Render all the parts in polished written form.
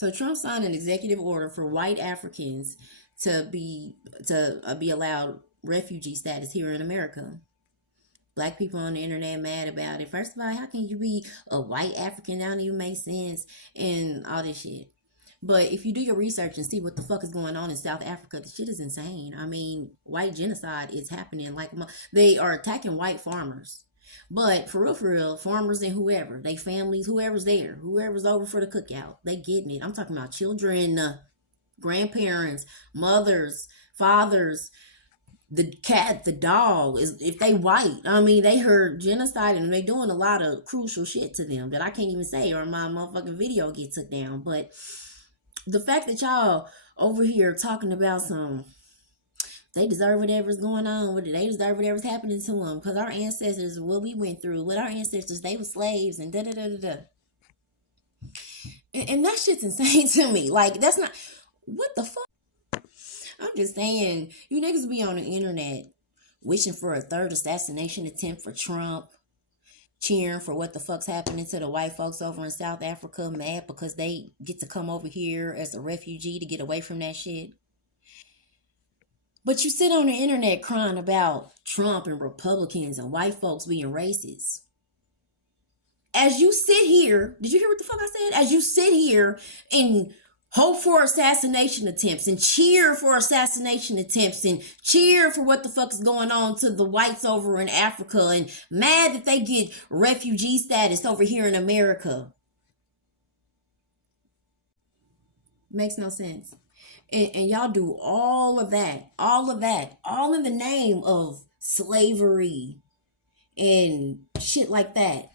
So Trump signed an executive order for white Africans to be allowed refugee status here in America. Black people on the internet mad about it. First of all, how can you be a white African? That don't even make sense and all this shit. But if you do your research and see what the fuck is going on in South Africa, the shit is insane. I mean, white genocide is happening. Like, they are attacking white farmers. But for real, farmers and whoever, they families, whoever's there, whoever's over for the cookout, they getting it. I'm talking about children, grandparents, mothers, fathers, the cat, the dog, is if they white. I mean, they heard genocide and they doing a lot of crucial shit to them that I can't even say or my motherfucking video get took down. But the fact that y'all over here talking about they deserve whatever's going on with it. They deserve whatever's happening to them. Because our ancestors, what we went through, with our ancestors, they were slaves and da-da-da-da-da. And that shit's insane to me. Like, that's not... What the fuck? I'm just saying, you niggas be on the internet wishing for a third assassination attempt for Trump, cheering for what the fuck's happening to the white folks over in South Africa, mad because they get to come over here as a refugee to get away from that shit. But you sit on the internet crying about Trump and Republicans and white folks being racist. As you sit here, did you hear what the fuck I said? As you sit here and hope for assassination attempts and cheer for assassination attempts and cheer for what the fuck is going on to the whites over in Africa and mad that they get refugee status over here in America. Makes no sense. And y'all do all of that, all in the name of slavery and shit like that.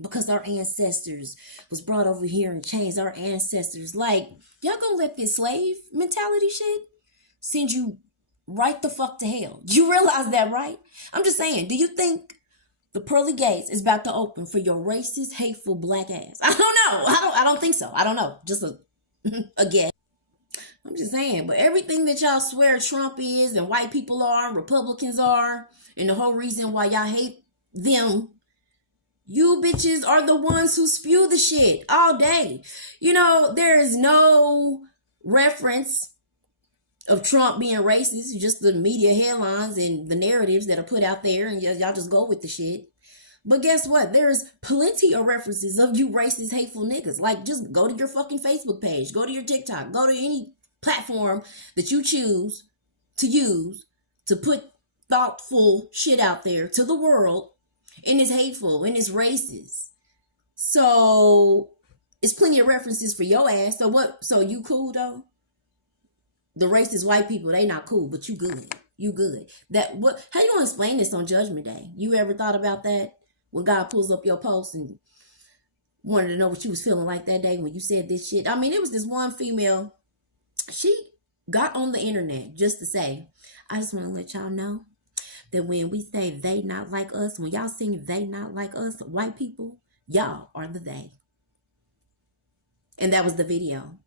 Because our ancestors was brought over here in chains. Our ancestors, like, y'all gonna let this slave mentality shit send you right the fuck to hell. You realize that, right? I'm just saying, do you think the pearly gates is about to open for your racist, hateful black ass? I don't know. I don't think so. I don't know. Just a guess. I'm just saying, but everything that y'all swear Trump is and white people are and Republicans are and the whole reason why y'all hate them, you bitches are the ones who spew the shit all day. You know, there is no reference of Trump being racist, just the media headlines and the narratives that are put out there and y'all just go with the shit. But guess what? There's plenty of references of you racist, hateful niggas. Like, just go to your fucking Facebook page, go to your TikTok, go to any platform that you choose to use to put thoughtful shit out there to the world, and it's hateful and it's racist. So it's plenty of references for your ass. So what? So you cool though? The racist white people, they not cool, but you good. You good. That what? How you gonna explain this on Judgment Day? You ever thought about that? When God pulls up your post and wanted to know what you was feeling like that day when you said this shit. I mean, it was this one female. She got on the internet just to say, I just want to let y'all know that when we say they not like us, when y'all sing they not like us, white people, y'all are the they. And that was the video.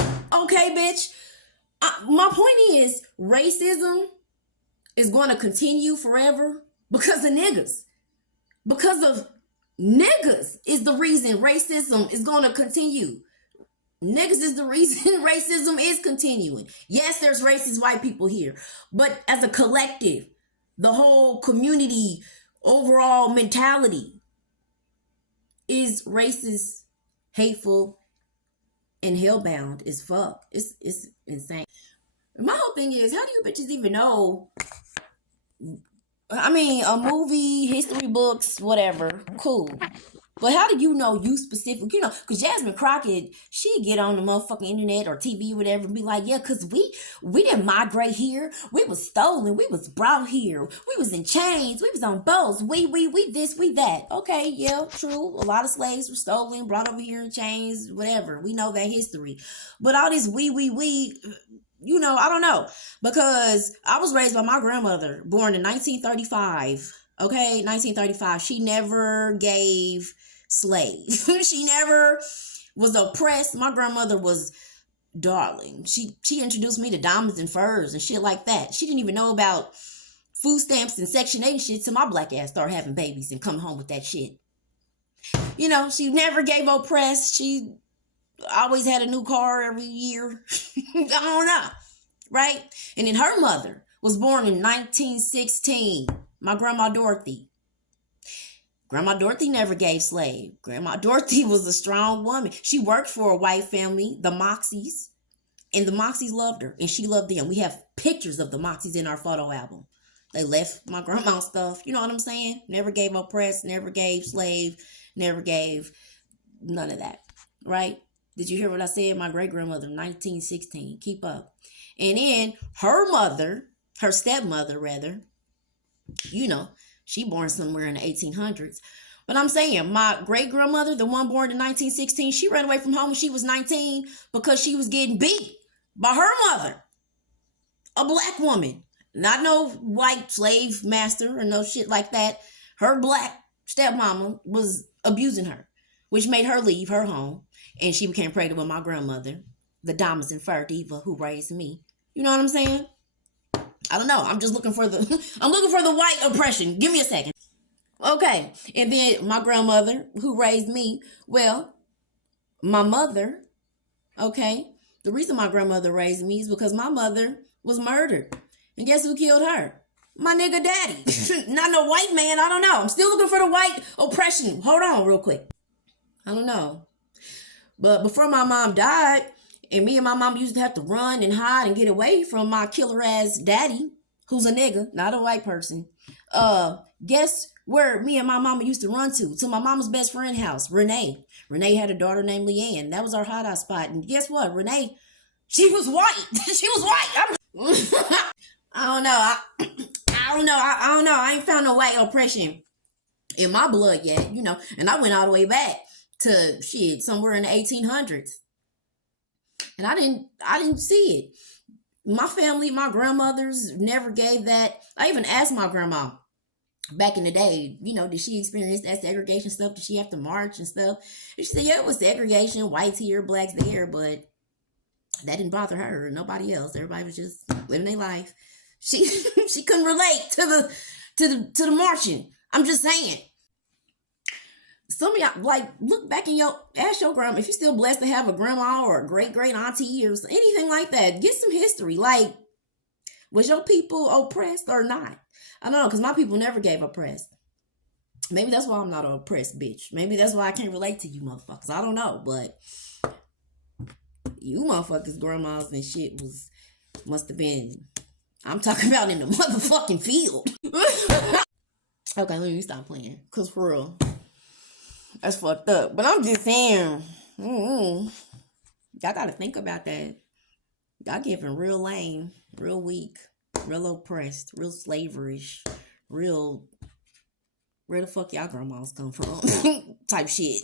Okay, bitch. My point is, racism is going to continue forever because of niggas. Because of niggas is the reason racism is going to continue. Niggas is the reason racism is continuing. Yes, there's racist white people here, but as a collective, the whole community overall mentality is racist, hateful, and hellbound as fuck. It's insane. My whole thing is, how do you bitches even know? I mean, a movie, history books, whatever, cool. But how do you know you specific? You know, because Jasmine Crockett, she get on the motherfucking internet or TV or whatever and be like, yeah, because we didn't migrate here. We was stolen. We was brought here. We was in chains. We was on boats. We this, we that. Okay, yeah, true. A lot of slaves were stolen, brought over here in chains, whatever. We know that history. But all this we, you know, I don't know. Because I was raised by my grandmother, born in 1935. Okay, 1935. She never gave slaves. She never was oppressed. My grandmother was darling. She introduced me to diamonds and furs and shit like that. She didn't even know about food stamps and Section 8 and shit till my black ass started having babies and coming home with that shit. You know, she never gave oppressed. She always had a new car every year. I don't know, right? And then her mother was born in 1916. My grandma Dorothy. Grandma Dorothy never gave slave. Grandma Dorothy was a strong woman. She worked for a white family, the Moxies, and the Moxies loved her, and she loved them. We have pictures of the Moxies in our photo album. They left my grandma stuff. You know what I'm saying? Never gave oppressed, never gave slave, never gave none of that, right? Did you hear what I said? My great-grandmother, 1916. Keep up. And then her mother, her stepmother, rather, you know, she born somewhere in the 1800s. But I'm saying my great-grandmother, the one born in 1916, she ran away from home when she was 19 because she was getting beat by her mother, a black woman. Not no white slave master or no shit like that. Her black stepmama was abusing her, which made her leave her home. And she became pregnant with my grandmother, the Damas and Fur Diva who raised me. You know what I'm saying? I don't know. I'm just looking for the I'm looking for the white oppression. Give me a second. Okay. And then my grandmother who raised me, well, my mother, okay. The reason my grandmother raised me is because my mother was murdered. And guess who killed her? My nigga daddy. Not no white man. I don't know. I'm still looking for the white oppression. Hold on real quick. I don't know. But before my mom died, and me and my mom used to have to run and hide and get away from my killer ass daddy, who's a nigga, not a white person. Guess where me and my mama used to run to? To my mama's best friend's house, Renee. Renee had a daughter named Leanne. That was our hideout spot. And guess what? Renee, she was white. She was white. I don't know. I don't know. I don't know. I ain't found no white oppression in my blood yet, you know. And I went all the way back to shit somewhere in the 1800s, and I didn't see it. My family, my grandmothers never gave that. I even asked my grandma back in the day, you know, did she experience that segregation stuff? Did she have to march and stuff? And she said, yeah, it was segregation, whites here, blacks there, but that didn't bother her or nobody else. Everybody was just living their life. She couldn't relate to the marching. I'm just saying. Some of y'all, like, look back in ask your grandma if you're still blessed to have a grandma or a great auntie or anything like that. Get some history. Like, was your people oppressed or not? I don't know, because my people never gave oppressed. Maybe that's why I'm not an oppressed bitch. Maybe that's why I can't relate to you motherfuckers. I don't know, but you motherfuckers, grandmas and shit must have been, I'm talking about in the motherfucking field. Okay, let me stop playing, because for real, that's fucked up. But I'm just saying, y'all gotta think about that. Y'all giving real lame, real weak, real oppressed, real slaverish, real, where the fuck y'all grandmas come from type shit.